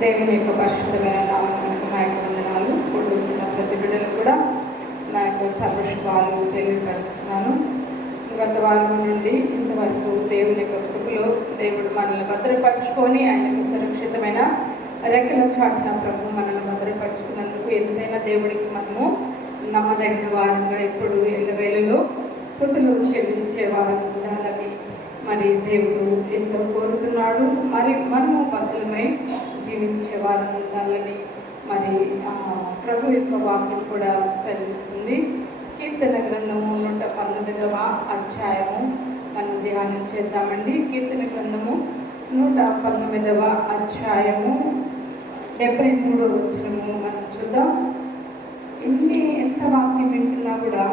దేవుని యొక్క పరిశుద్ధమైన నామములకు నా యొక్క వందనాలు ఇప్పుడు వచ్చిన ప్రతి బిడ్డలు కూడా నా యొక్క సర్వశుభాలు తెలియపరుస్తున్నాను. గత వారం నుండి ఇంతవరకు దేవుని యొక్క కృపలో దేవుడు మనల్ని భద్రపరుచుకొని ఆయనకు సురక్షితమైన రెక్కల చాటున ప్రభు మనల్ని భద్రపరుచుకున్నందుకు ఎంతైనా దేవుడికి మనము నమ్మదగిన వారంగా ఇప్పుడు ఎల్లవేళలో స్థుతులు చెల్లించే వారం ఉండాలని మరి దేవుడు ఎంతో కోరుతున్నాడు. మరి మనము బతులమై జీవించే వారం ఉండాలని మరి ప్రభు యొక్క వాక్యం కూడా సెలవిస్తుంది. కీర్తన గ్రంథము నూట పంతొమ్మిదవ అధ్యాయము. మనం ధ్యానం చేద్దామండి. కీర్తన గ్రంథము నూట పంతొమ్మిదవ అధ్యాయము. డెబ్బై మూడవ వచ్చినము మనం చూద్దాం. ఇన్ని ఎంత వాక్యం వింటున్నా కూడా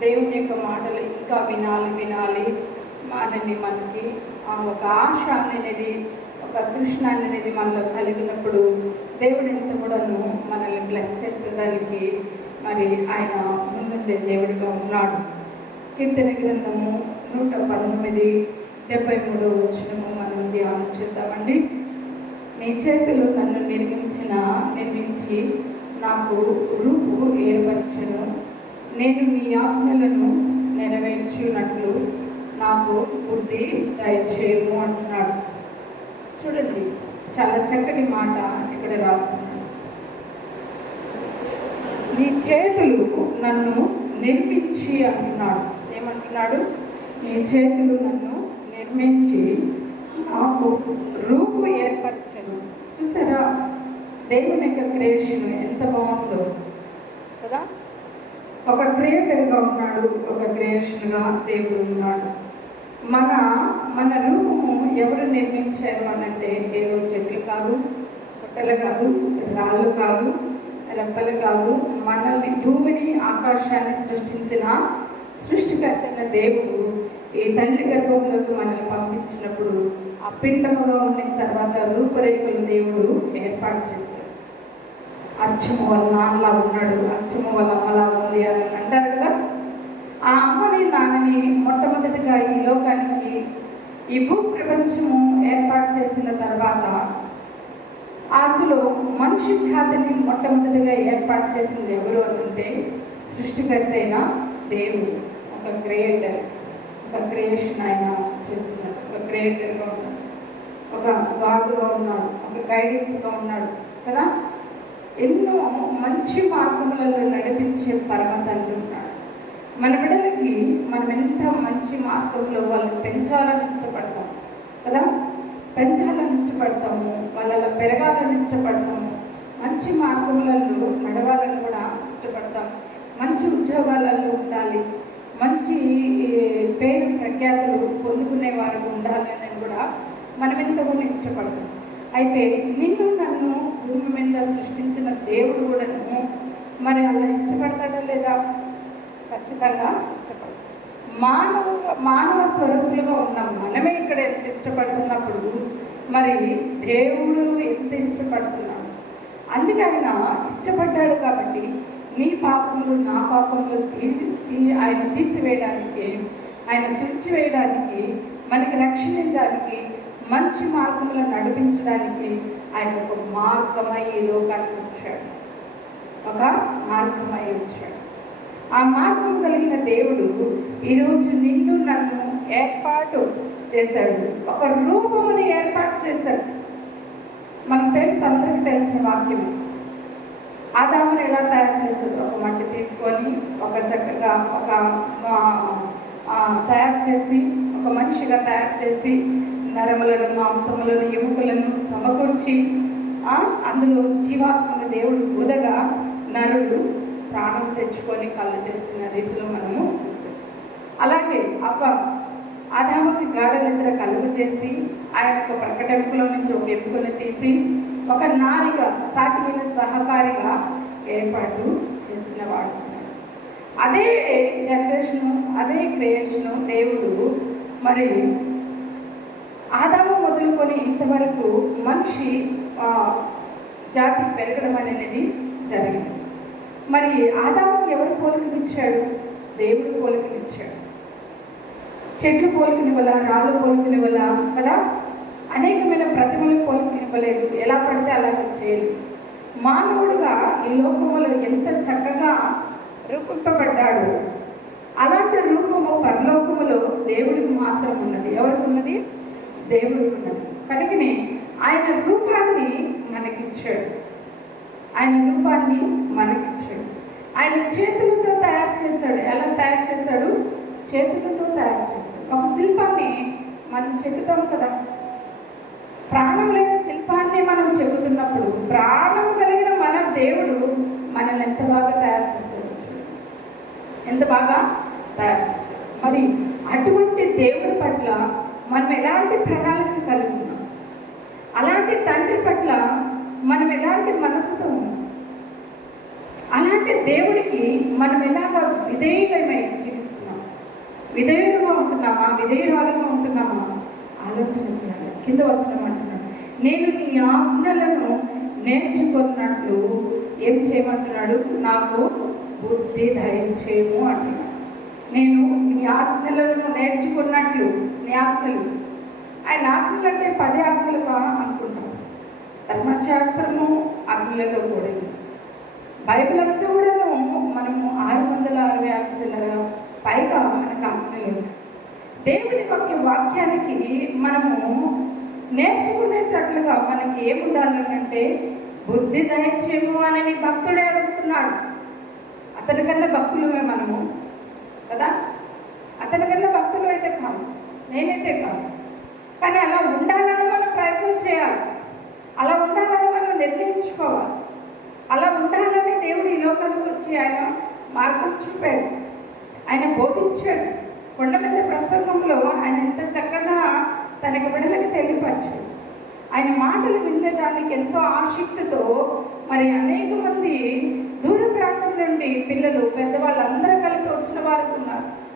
దేవుని యొక్క మాటలు ఇంకా వినాలి వినాలి. మనని మనకి ఆ ఒక ఆశ అనేది ఒక తృష్ణ అనేది మనలో కలిగినప్పుడు దేవుడు ఎంత కూడాను మనల్ని బ్లెస్ చేసేదానికి మరి ఆయన ముందుండే దేవుడిగా ఉన్నాడు. కీర్తన గ్రంథము నూట పంతొమ్మిది డెబ్బై మూడో వచ్చినము మనం ధ్యానం చేద్దామండి. నీ చేతులు నన్ను నిర్మించిన నిర్మించి నాకు రూపు ఏర్పరచను. నేను నీ ఆజ్ఞలను నెరవేర్చినట్లు నాకు బుద్ధి దయచేయము అంటున్నాడు. చూడండి చాలా చక్కటి మాట ఇక్కడ రాస్తున్నాడు నీ చేతులు నన్ను నిర్మించి అంటున్నాడు. ఏమంటున్నాడు? నీ చేతులు నన్ను నిర్మించి నాకు రూపు ఏర్పరచను. చూసారా? దేవుని యొక్క క్రియేషన్ ఎంత బాగుందో కదా? ఒక క్రియేటర్గా ఉన్నాడు ఒక క్రియేషన్గా దేవుడు ఉన్నాడు. మన మన రూపము ఎవరు నిర్మించారు అనంటే ఏదో చెట్లు కాదు పుట్టలు కాదు రాళ్ళు కాదు రెప్పలు కాదు. మనల్ని భూమిని ఆకాశాన్ని సృష్టించిన సృష్టికర్తైన దేవుడు ఈ తల్లి గర్భంలోకి మనల్ని పంపించినప్పుడు ఆ పిండముగా తర్వాత రూపురేఖలు దేవుడు ఏర్పాటు చేశాడు. అచ్చము వల్ల నాన్నలా ఉన్నాడు అచ్చము వల్ల అమ్మలా ఉంది అని అంటారు కదా. ఆ అమ్మని నాన్నని మొట్టమొదటిగా ఈ లోకానికి ఈ భూ ప్రపంచము ఏర్పాటు చేసిన తర్వాత అందులో మనిషి జాతిని మొట్టమొదటిగా ఏర్పాటు చేసింది ఎవరు అంటే సృష్టికర్త అయిన దేవుడు ఒక క్రియేటర్ ఒక క్రియేషన్ ఆయన చేస్తున్నాడు ఒక క్రియేటర్గా ఉన్నాడు ఒక గాడ్గా ఉన్నాడు ఒక గైడెన్స్గా ఉన్నాడు కదా? ఎన్నో మంచి మార్గములలో నడిపించే పరమ తండ్రి ఉన్నాడు. మన బిడ్డలకి మనం ఎంత మంచి మార్గంలో వాళ్ళని పెంచాలని ఇష్టపడతాం కదా? పెంచాలని ఇష్టపడతాము వాళ్ళ పెరగాలని ఇష్టపడతాము. మంచి మార్కులలో నడవాలని కూడా ఇష్టపడతాం. మంచి ఉద్యోగాలలో ఉండాలి. మంచి పేరు ప్రఖ్యాతులు పొందుకునే వారు ఉండాలి అని కూడా మనం ఎంతగానో ఇష్టపడతాం. అయితే నిన్ను నన్ను భూమి మీద సృష్టించిన దేవుడు కూడాను మరి అలా ఇష్టపడతాడా లేదా? ఖచ్చితంగా ఇష్టపడతాం. మానవ మానవ స్వరూపులుగా ఉన్న మనమే ఇక్కడ ఎంత ఇష్టపడుతున్నప్పుడు మరి దేవుడు ఎంత ఇష్టపడుతున్నాడు? అందుకే ఆయన ఇష్టపడ్డాడు కాబట్టి నీ పాపములు నా పాపములు తీ- ఆయన తీసివేయడానికి ఆయన తుడిచివేయడానికి మనకి రక్షించడానికి మంచి మార్గంలో నడిపించడానికి ఆయన ఒక మార్గమై ఈ లోకానికి వచ్చాడు. ఒక మార్గమై వచ్చాడు. ఆ మార్గం కలిగిన దేవుడు ఈరోజు నిన్ను నన్ను ఏర్పాటు చేశాడు. ఒక రూపముని ఏర్పాటు చేశాడు. మనకు తెలుసు అందరికీ తెలిసిన వాక్యం. ఆదామును ఎలా తయారు చేశాడు? ఒక మట్టి తీసుకొని ఒక చక్కగా ఒక తయారు చేసి ఒక మనిషిగా తయారు చేసి నరములను మాంసములను ఎముకలను సమకూర్చి అందులో జీవాత్మను దేవుడు బుధగా నరుడు ప్రాణం తెచ్చుకొని కళ్ళు తెరిచిన రీతిలో మనము చూస్తాం. అలాగే అప్ప ఆదాముకి గాఢ నిద్ర కలుగు చేసి ఆయన యొక్క ప్రకటనకులో నుంచి ఒక ఎముకను తీసి ఒక నారిగా సాటి సహకారిగా ఏర్పాటు చేసిన వాడు. అదే జనరేషను అదే క్రియేషను దేవుడు మరి ఆదాము మొదలుకొని ఇంతవరకు మనిషి జాతి పెరగడం అనేది జరిగింది. మరి ఆదాముకి ఎవరు పోలికనిచ్చాడు? దేవుడు పోలికనిచ్చాడు. చెట్లు పోలికనివ్వాల రాళ్ళు పోలికనివ్వాల కదా? అనేకమైన ప్రతిమలు పోలికనివ్వలేదు ఎలా పడితే అలాగే చేయలేదు. మానవుడుగా ఈ లోకంలో ఎంత చక్కగా రూపింపబడ్డాడు అలాంటి రూపము పరలోకములో దేవుడికి మాత్రం ఉన్నది. ఎవరికి ఉన్నది దేవుడికి ఉన్నది కనుకనే ఆయన రూపాన్ని మనకిచ్చాడు. ఆయన రూపాన్ని మనకిచ్చాడు. ఆయన చేతులతో తయారు చేశాడు. ఎలా తయారు చేశాడు? చేతులతో తయారు చేశాడు. ఒక శిల్పాన్ని మనం చెక్కుతాం కదా? ప్రాణం లేని శిల్పాన్ని మనం చెక్కుతున్నప్పుడు ప్రాణం కలిగిన మన దేవుడు మనల్ని ఎంత బాగా తయారు చేశాడు? ఎంత బాగా తయారు చేశాడు? మరి అటువంటి దేవుడి పట్ల మనం ఎలాంటి ప్రణాళిక కలిగి ఉన్నాం అలాంటి తండ్రి పట్ల మనం ఎలాంటి మనసుతో ఉన్నాం? అలాంటి దేవుడికి మనం ఎలాగ విధేయులమై జీవిస్తున్నాం? విధేయులుగా ఉంటున్నామా? విధేయురాలుగా ఉంటున్నామా? ఆలోచన చేయాలి. కింద వచ్చిన అంటున్నాడు. నేను నీ ఆజ్ఞలను నేర్చుకున్నట్లు ఏం చేయమంటున్నాడు? నాకు బుద్ధి దయచేయము అంటున్నాడు. నేను నీ ఆజ్ఞలను నేర్చుకున్నట్లు నీ ఆజ్ఞలు. ఆయన ఆజ్ఞలు అంటే పది ఆజ్ఞలుగా అనుకుంటాం. ధర్మశాస్త్రము అగ్నులతో కూడింది బైబిల్ అంతా కూడాను మనము ఆరు వందల అరవై ఆరు చిల్లరగా పైగా మనకు అగ్నులు దేవుని యొక్క వాక్యానికి మనము నేర్చుకునేటట్లుగా మనకి ఏముండాలంటే బుద్ధి దయచేము అని భక్తుడే అడుగుతున్నాడు. అతని కన్నా భక్తులమే మనము కదా? అతని కన్నా భక్తులు అయితే కాదు నేనైతే కాదు. కానీ అలా ఉండాలని మనం ప్రయత్నం చేయాలి. అలా ఉండాలని మనం నిర్ణయించుకోవాలి. అలా ఉండాలని దేవుడు ఈ లోకానికి వచ్చి ఆయన మార్గం చూపాడు. ఆయన బోధించాడు. కొండ మీద ప్రసంగంలో ఆయన ఎంత చక్కగా తనకి బిడ్డలకు తెలియపరిచాడు. ఆయన మాటలు వినడానికి ఎంతో ఆసక్తితో మరి అనేక మంది దూర ప్రాంతం నుండి పిల్లలు పెద్దవాళ్ళు అందరూ కలిపి వచ్చిన వారు ఉన్నారు.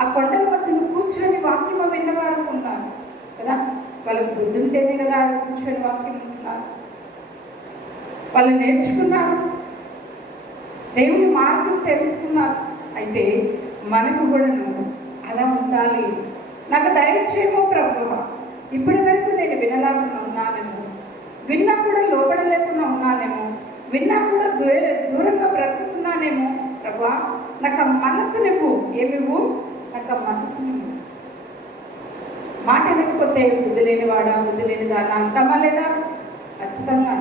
ఆ కొండల మధ్యన కూర్చొని వాక్యమ విన్న వారు ఉన్నారు. కదా? వాళ్ళకి బుద్ధి ఉంటేనే కదా ఆడ వాక్యం వింటున్నారు. వాళ్ళు నేర్చుకున్నారు. దేవుని మార్గం తెలుసుకున్నారు. అయితే మనకు కూడాను అలా ఉండాలి. నాకు దయచేమో ప్రభు ఇప్పటి వరకు నేను వినలేకుండా ఉన్నానేమో. విన్నా కూడా లోపడలేకుండా ఉన్నానేమో. విన్నా కూడా దూర దూరంగా బ్రతుకుతున్నానేమో. ప్రభా నాకు ఆ మనసు నువ్వు ఏమివ్వు? నాకు ఆ మనసు నువ్వు మాట లేకపోతే బుద్ధి లేనివాడా బుద్ధి లేని దానా అంటామా లేదా? ఖచ్చితంగా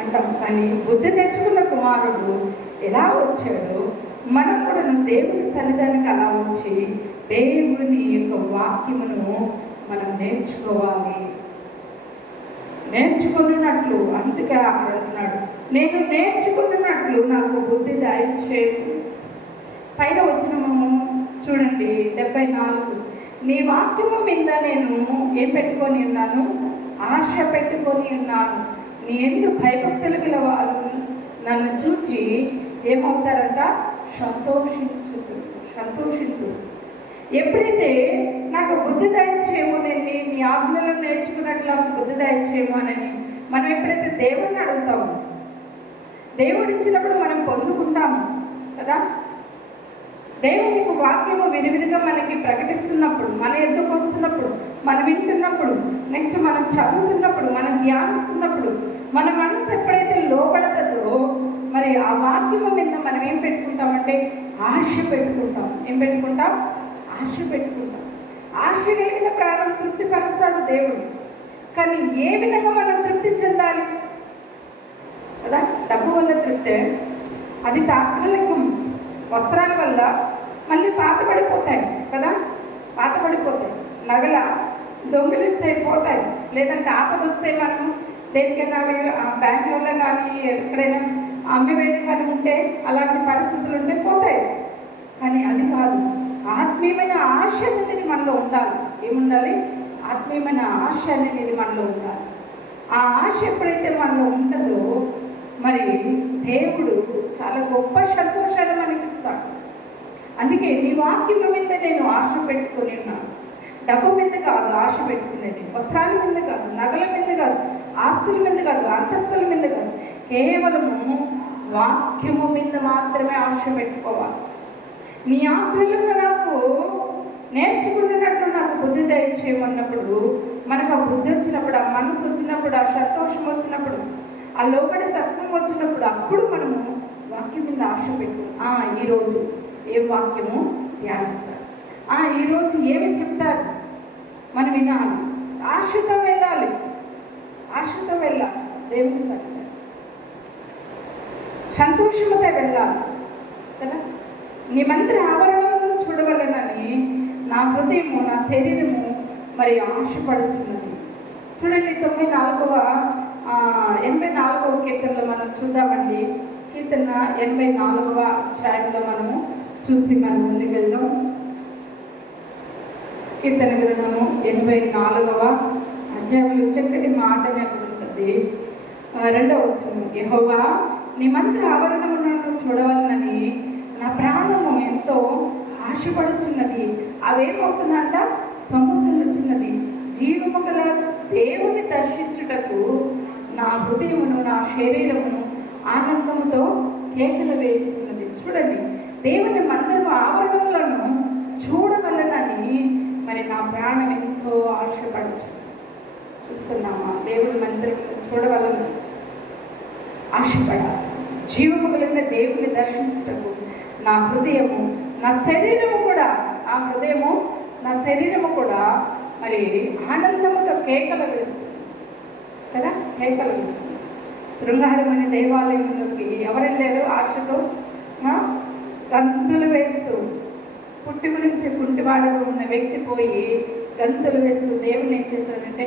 అంటాం. కానీ బుద్ధి తెచ్చుకున్న కుమారుడు ఎలా వచ్చాడో మనం కూడా దేవుని సన్నిధానికి అలా వచ్చి దేవుని యొక్క వాక్యమును మనం నేర్చుకోవాలి. నేర్చుకున్నట్లు అందుకే అక్కడ అంటున్నాడు. నేను నేర్చుకున్నట్లు నాకు బుద్ధి దయచేయు పైన వచ్చినము చూడండి డెబ్బై నాలుగు. నీ వాక్యము మీద నేను ఏం పెట్టుకొని ఉన్నాను? ఆశ పెట్టుకొని ఉన్నాను. నీ ఎందు భయభక్తులు గల వారు నన్ను చూచి ఏమవుతారంట? సంతోషించు సంతోషించు ఎప్పుడైతే నాకు బుద్ధి దయచేయము నీ- ఆజ్ఞలను నేర్చుకున్నట్లు నాకు బుద్ధి దయచేయము అని మనం ఎప్పుడైతే దేవుణ్ణి అడుగుతామో దేవుడు ఇచ్చినప్పుడు మనం పొందుకుంటాము కదా? దేవుని యొక్క వాక్యము విరివిరిగా మనకి ప్రకటిస్తున్నప్పుడు మన ఎద్దుకు వస్తున్నప్పుడు మనం వింటున్నప్పుడు నెక్స్ట్ మనం చదువుతున్నప్పుడు మనం ధ్యానిస్తున్నప్పుడు మన మనసు ఎప్పుడైతే లోపడతదో మరి ఆ వాక్యము మీద మనం ఏం పెట్టుకుంటామంటే ఆశ పెట్టుకుంటాం. ఏం పెట్టుకుంటాం? ఆశ పెట్టుకుంటాం. ఆశ కలిగిన ప్రాణం తృప్తిపరుస్తాడు దేవుడు. కానీ ఏ విధంగా మనం తృప్తి చెందాలి? కదా? డబ్బు వల్ల తృప్తే? అది తాత్కాలికం. వస్త్రాల వల్ల మళ్ళీ పాత పడిపోతాయి కదా? పాత పడిపోతాయి. నగల దొంగిలిస్తే పోతాయి. లేదంటే ఆపద వస్తే మనం దేనికైనా ఆ బ్యాంకులలో కానీ ఎక్కడైనా అమ్మివేయడం కానీ ఉంటే అలాంటి పరిస్థితులు ఉంటే పోతాయి. కానీ అది కాదు. ఆత్మీయమైన ఆశ అనేది మనలో ఉండాలి. ఏముండాలి? ఆత్మీయమైన ఆశ అనేది మనలో ఉండాలి. ఆ ఆశ ఎప్పుడైతే మనలో ఉంటుందో మరి దేవుడు చాలా గొప్ప సంతోషాన్ని మనకి ఇస్తాడు అందుకే నీ వాక్యం మీద నేను ఆశ పెట్టుకొని ఉన్నాను. డబ్బు మీద కాదు ఆశ పెట్టుకునేది. వస్త్రాల మీద కాదు నగల మీద కాదు ఆస్తుల మీద కాదు అంతస్తుల మీద కాదు. కేవలము వాక్యము మీద మాత్రమే ఆశ పెట్టుకోవాలి. నీ ఆజ్ఞలను నాకు నేర్చుకున్నట్లు నాకు బుద్ధి దయచేయమన్నప్పుడు మనకు ఆ బుద్ధి వచ్చినప్పుడు ఆ మనసు వచ్చినప్పుడు ఆ సంతోషం వచ్చినప్పుడు ఆ లోపల తత్వం వచ్చినప్పుడు అప్పుడు మనము వాక్యం మీద ఆశ పెట్టు ఆ ఈరోజు ఏ వాక్యము ధ్యానిస్తారు? ఆ ఈరోజు ఏమి చెప్తారు? మనం వినాలి. ఆశతో వెళ్ళాలి. ఆశతో వెళ్ళాలి దేవుని సన్నిధి సంతోషముతో వెళ్ళాలి. కదా? నీ మంత్రి ఆవరణను చూడవలనని నా హృదయము నా శరీరము మరి ఆశపడుచున్నది. చూడండి తొంభై నాలుగవ ఎనభై నాలుగవ కీర్తనలో మనం చూద్దామండి. కీర్తన ఎనభై నాలుగవ అధ్యాయంలో మనము చూసి మనం ముందుకు వెళ్దాం. కీర్తన గ్రంథము ఎనభై నాలుగవ అధ్యాయంలో చక్కటి మాట అక్కడ ఉంటుంది. రెండవ వచనం యహోవా నీ మంత్ర ఆవరణములను చూడవలనని నా ప్రాణము ఎంతో ఆశపడుచున్నది. అవేమవుతుందంట? సమస్యలుచున్నది జీవము గల దేవుని దర్శించుటకు నా హృదయమును నా శరీరమును ఆనందముతో కేకలు వేస్తున్నది. చూడండి దేవుని మందిరము ఆవరణములను చూడవలనని మరి నా ప్రాణం ఎంతో ఆశపడుచు చూస్తున్నామా? దేవుని మందిరం చూడవలన ఆశపడాలి. జీవము కలిగిన దేవుని దర్శించుటకు నా హృదయము నా శరీరము కూడా నా హృదయము నా శరీరము కూడా మరి ఆనందముతో కేకలు వేస్తుంది. కదా? కేకలు శృంగారం శృంగారమైన దేవాలయంలోకి ఎవరు వెళ్ళారు ఆశతో గంతులు వేస్తూ పుట్టి గురించి కుంటివాడుగా ఉన్న వ్యక్తి పోయి గంతులు వేస్తూ దేవుని ఏం చేశాడంటే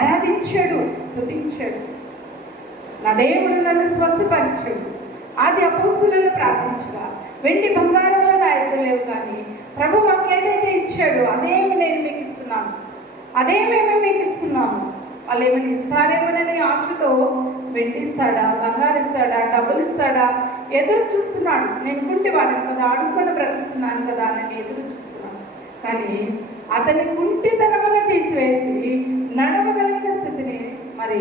ఆరాధించాడు స్థుతించాడు నా దేవుడు నన్ను స్వస్థపరిచాడు. ఆది అపోస్తులను ప్రార్థించగా వెండి బంగారంలో నా లేవు కానీ ప్రభు మాకు ఏదైతే ఇచ్చాడో అదేమి నేను మీకు ఇస్తున్నాను? అదే మేము మీకు ఇస్తున్నాము? వాళ్ళు ఏమైనా ఇస్తారేమోనని ఆశతో వెండి ఇస్తాడా బంగారు ఇస్తాడా డబ్బులు ఇస్తాడా ఎదురు చూస్తున్నాడు. నేను కుంటివాడిని కదా ఆడుకొని బ్రతుకుతున్నాను కదా అని ఎదురు చూస్తున్నాను కానీ అతని కుంటితనమును తీసివేసి నడవగలిగిన స్థితిని మరి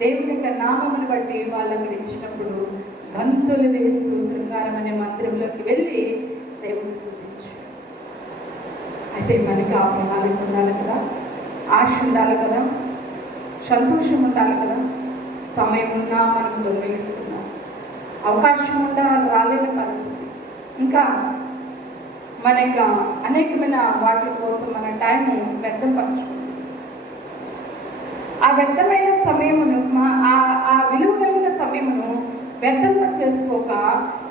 దేవుని యొక్క నామమును బట్టి వాళ్ళకు ఇచ్చినప్పుడు గంతులు వేస్తూ శృంగారం అనే మందిరంలోకి వెళ్ళి దేవుని స్థుతించాడు అయితే మనకి ఆ ప్రణాళిక ఉండాలి కదా? ఆశ ఉండాలి కదా? సంతోషం ఉండాలి కదా? సమయం ఉన్నా మనం దొంగిలిస్తున్నాం అవకాశం ఉండా రాలేని పరిస్థితి. ఇంకా మన యొక్క అనేకమైన వాటి కోసం మన టైంని వ్యర్థం ఆ వ్యర్థమైన సమయమును మా- ఆ విలువ కలిగిన సమయమును వ్యర్థంగా చేసుకోక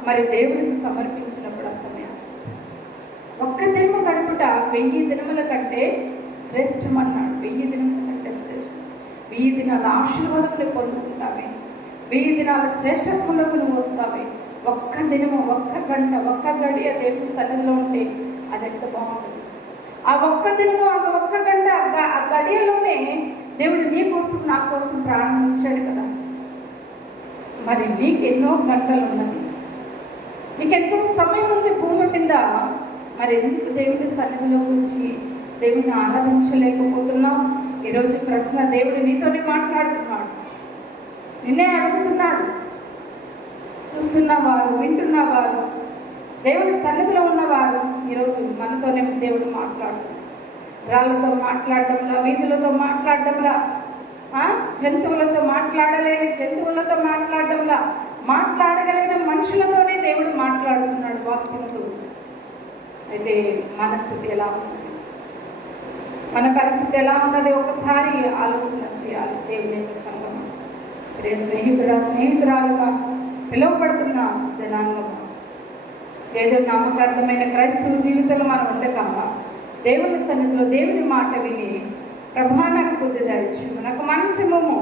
మరి దేవుడికి సమర్పించినప్పుడు ఆ సమయం. ఒక్క దినము గడుపుట వెయ్యి దినముల కంటే శ్రేష్టమన్నాడు అన్నాడు వెయ్యి దినముల కంటే శ్రేష్టం వెయ్యి దినాల ఆశీర్వాదములు పొందుకుంటావే వెయ్యి దినాల శ్రేష్టత్వంలోకి నువ్వు వస్తావే. ఒక్క దినము ఒక్క గంట ఒక్క గడియ దేవుని సన్నిధిలో ఉంటే అది ఎంత బాగుంటుంది. ఆ ఒక్క దినము ఆ ఒక్క గంట ఆ గడియలోనే దేవుడు నీ కోసం నా కోసం ప్రారంభించాడు కదా. మరి నీకు ఎన్నో గంటలు ఉన్నది. నీకు ఎంతో సమయం ఉంది భూమి మీద. మరి ఎందుకు దేవుడి సన్నిధిలోకి వచ్చి దేవుని ఆరాధించలేకపోతున్నావు? ఈరోజు ప్రశ్న దేవుడు నీతోనే మాట్లాడుతున్నాడు. నిన్నే అడుగుతున్నాడు. చూస్తున్నవారు వింటున్నవారు దేవుని సన్నిధిలో ఉన్నవారు ఈరోజు మనతోనే దేవుడు మాట్లాడుతున్నాడు రాళ్ళతో మాట్లాడడంలా వీధులతో మాట్లాడడంలా జంతువులతో మాట్లాడలేని జంతువులతో మాట్లాడడంలా మాట్లాడగలిగిన మనుషులతోనే దేవుడు మాట్లాడుతున్నాడు వాక్యముతో. అయితే మన స్థితి ఎలా ఉంది? మన పరిస్థితి ఎలా ఉన్నది ఒకసారి ఆలోచన చేయాలి దేవుని యొక్క సంఘం. రే స్నేహితుడ స్నేహితురాలుగా పిలువబడుతున్న జనాంగం. ఏదో నామకార్థమైన క్రైస్తవ జీవితంలో మనం ఉండకమ్మ దేవుని సన్నిధిలో దేవుని మాట విని ప్రభా నాకు బుద్ధి దయచు నాకు మనసిమము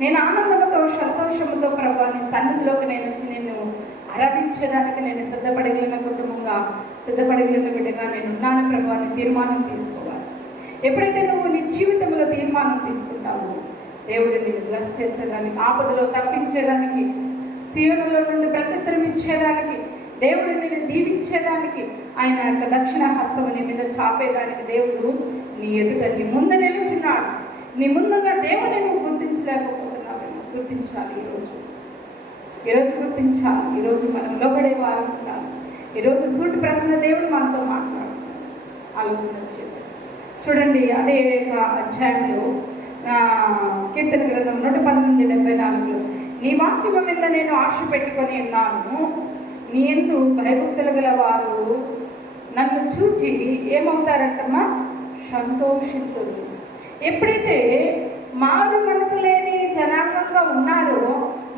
నేను ఆనందంతో సంతోషముతో ప్రభా నీ సన్నిధిలోకి నేను వచ్చి నేను ఆరాధించడానికి నేను సిద్ధపడగలిగిన కుటుంబంగా సిద్ధపడగలిగిన బిడ్డగా నేను ఉన్నాను ప్రభా అని తీర్మానం తీసుకున్నాను ఎప్పుడైతే నువ్వు నీ జీవితంలో తీర్మానం తీసుకుంటావో దేవుడు నిన్ను బ్లస్ చేసేదానికి ఆపదలో తప్పించేదానికి సీయోనులో నుండి ప్రత్యుత్తరం ఇచ్చేదానికి దేవుడు నిన్ను దీవించేదానికి ఆయన యొక్క దక్షిణ హస్తము నీ మీద చాపేదానికి దేవుడు నీ ఎదుట నీ ముందు నిలిచినాడు. నీ ముందున్న దేవుని నువ్వు గుర్తించలేకపోతున్నావేమో గుర్తించాలి ఈరోజు. ఈరోజు గుర్తించాలి. ఈరోజు మనం లోబడే వారు ఉండాలి. ఈరోజు సూటి ప్రశ్న దేవుడు మనతో మాట్లాడుతున్నాడు. ఆలోచన చేద్దాం చూడండి అదే యొక్క అధ్యాయంలో కీర్తన గ్రంథం నూట పంతొమ్మిది డెబ్బై నాలుగులో నీ వాక్యము మీద నేను ఆశ పెట్టుకొని ఉన్నాను. నీ ఎందు భయభక్తులు గల వారు నన్ను చూచి ఏమవుతారంటమ్మా? సంతోషితులు ఎప్పుడైతే మారు మనసు లేని జనాంగంగా ఉన్నారో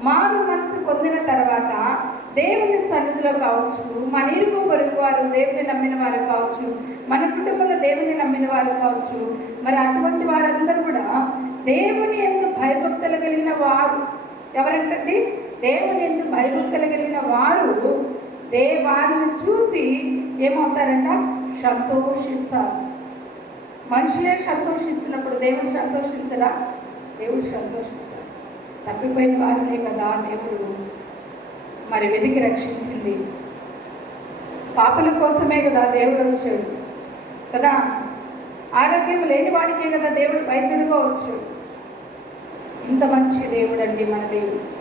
మారు మనసు పొందిన తర్వాత దేవుని సన్నిధిలో కావచ్చు మన ఇరుగు పొరుగు వారు దేవుని నమ్మిన వారు కావచ్చు మన కుటుంబంలో దేవుని నమ్మిన వారు కావచ్చు మరి అటువంటి వారందరూ కూడా దేవుని ఎందు భయభక్తులు కలిగిన వారు. ఎవరంటండి? దేవుని ఎందు భయభక్తులు కలిగిన వారు దే చూసి ఏమవుతారంట? సంతోషిస్తారు. మనుషులే సంతోషిస్తున్నప్పుడు దేవుడు సంతోషించరా దేవుడు సంతోషిస్తారు తప్పిపోయిన వారినే కదా దేవుడు మరి వెతికి రక్షించింది. పాపల కోసమే కదా దేవుడు వచ్చాడు. కదా? ఆరోగ్యం లేని వాడికే కదా దేవుడు వైద్యుడిగా వచ్చాడు. ఇంత మంచి దేవుడు అండి మన దేవుడు.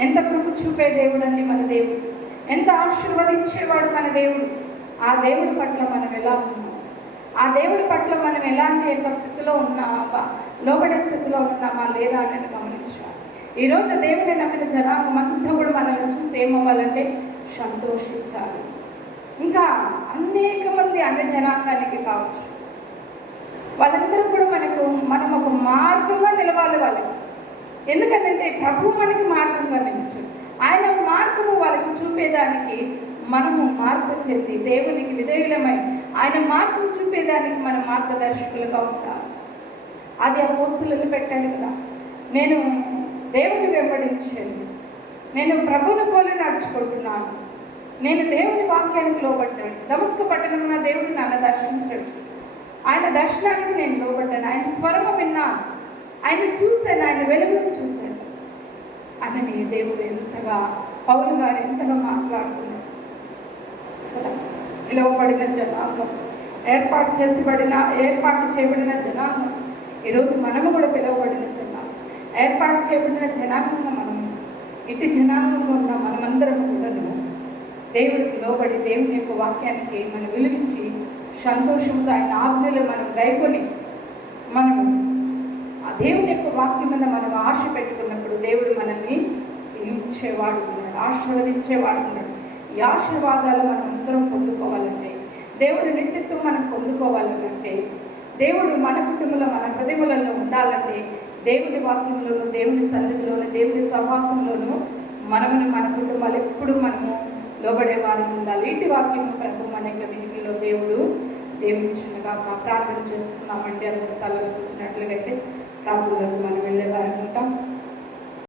ఎంత కృప చూపే దేవుడు అండి మన దేవుడు. ఎంత ఆశీర్వదించేవాడు మన దేవుడు. ఆ దేవుడి పట్ల మనం ఎలా ఉన్నాం? ఆ దేవుడి పట్ల మనం ఎలాంటి యొక్క స్థితిలో ఉన్నామా? లోబడే స్థితిలో ఉన్నామా లేదా అనేది గమనించాలి ఈరోజు దేవుని నమ్మిన జనాంగం అంతా కూడా మనల్ని చూసి ఏమవ్వాలంటే సంతోషించాలి. ఇంకా అనేక మంది అన్ని జనాంగానికి కావచ్చు. వాళ్ళందరూ కూడా మనకు మనం ఒక మార్గంగా నిలవాలి వాళ్ళకి. ఎందుకంటే ప్రభు మనకి మార్గంగా నిలిచాడు. ఆయన మార్గము వాళ్ళకి చూపేదానికి మనము మార్పు చెంది దేవునికి విధేయులమై ఆయన మార్గం చూపేదానికి మన మార్గదర్శకులుగా ఉంటారు అది ఆ పోస్తులను పెట్టాడు కదా. నేను దేవుని వెంబడించాను నేను ప్రభుని పోలే నడుచుకుంటున్నాను. నేను దేవుని వాక్యానికి లోబడ్డాను. దమస్క పట్టణం నా దేవుడు నన్ను దర్శించాడు. ఆయన దర్శనానికి నేను లోబడ్డాను. ఆయన స్వరము విన్నాను. ఆయన చూశాను. ఆయన వెలుగును చూశాను. అనని దేవుడు ఎంతగా పౌరు గారు ఎంతగా మాట్లాడుతున్నాడు కదా? పిలువబడిన జనాంగం ఏర్పాటు చేసిబడిన ఏర్పాటు చేయబడిన జనాంగం. ఈరోజు మనము కూడా పిలువబడిన జనాంగం. ఏర్పాటు చేయబడిన జనాంగంగా మనం ఇటు జనాంగంగా ఉన్న మనమందరం కూడాను దేవుడికి లోబడి దేవుని యొక్క వాక్యానికి మనం వెలిగించి సంతోషంతో ఆయన ఆజ్ఞలు మనం గైకొని మనం ఆ దేవుని యొక్క వాక్యం మీద మనం ఆశ పెట్టుకున్నప్పుడు దేవుడు మనల్ని ఇచ్చేవాడు ఉన్నాడు ఆశీర్వదించేవాడు ఉన్నాడు. ఈ ఆశీర్వాదాలు మనం అందరం పొందుకోవాలంటే దేవుడి నిత్యత్వం మనం పొందుకోవాలంటే దేవుడు మన కుటుంబంలో మన హృదయములలో ఉండాలంటే దేవుని వాక్యంలోను దేవుని సన్నిధిలోను దేవుని సహవాసంలోను మనమును మన కుటుంబాలు ఎప్పుడు మనము లోబడేవారు ఉండాలి. ఇటు వాక్యం ప్రభు మన యొక్క వినికిలో దేవుడు దేవుడిచ్చినగా ప్రార్థన చేసుకున్నామంటే అందరి తలలకు వచ్చినట్లుగా అయితే ప్రార్థనలోకి మనం వెళ్ళే ఉంటాం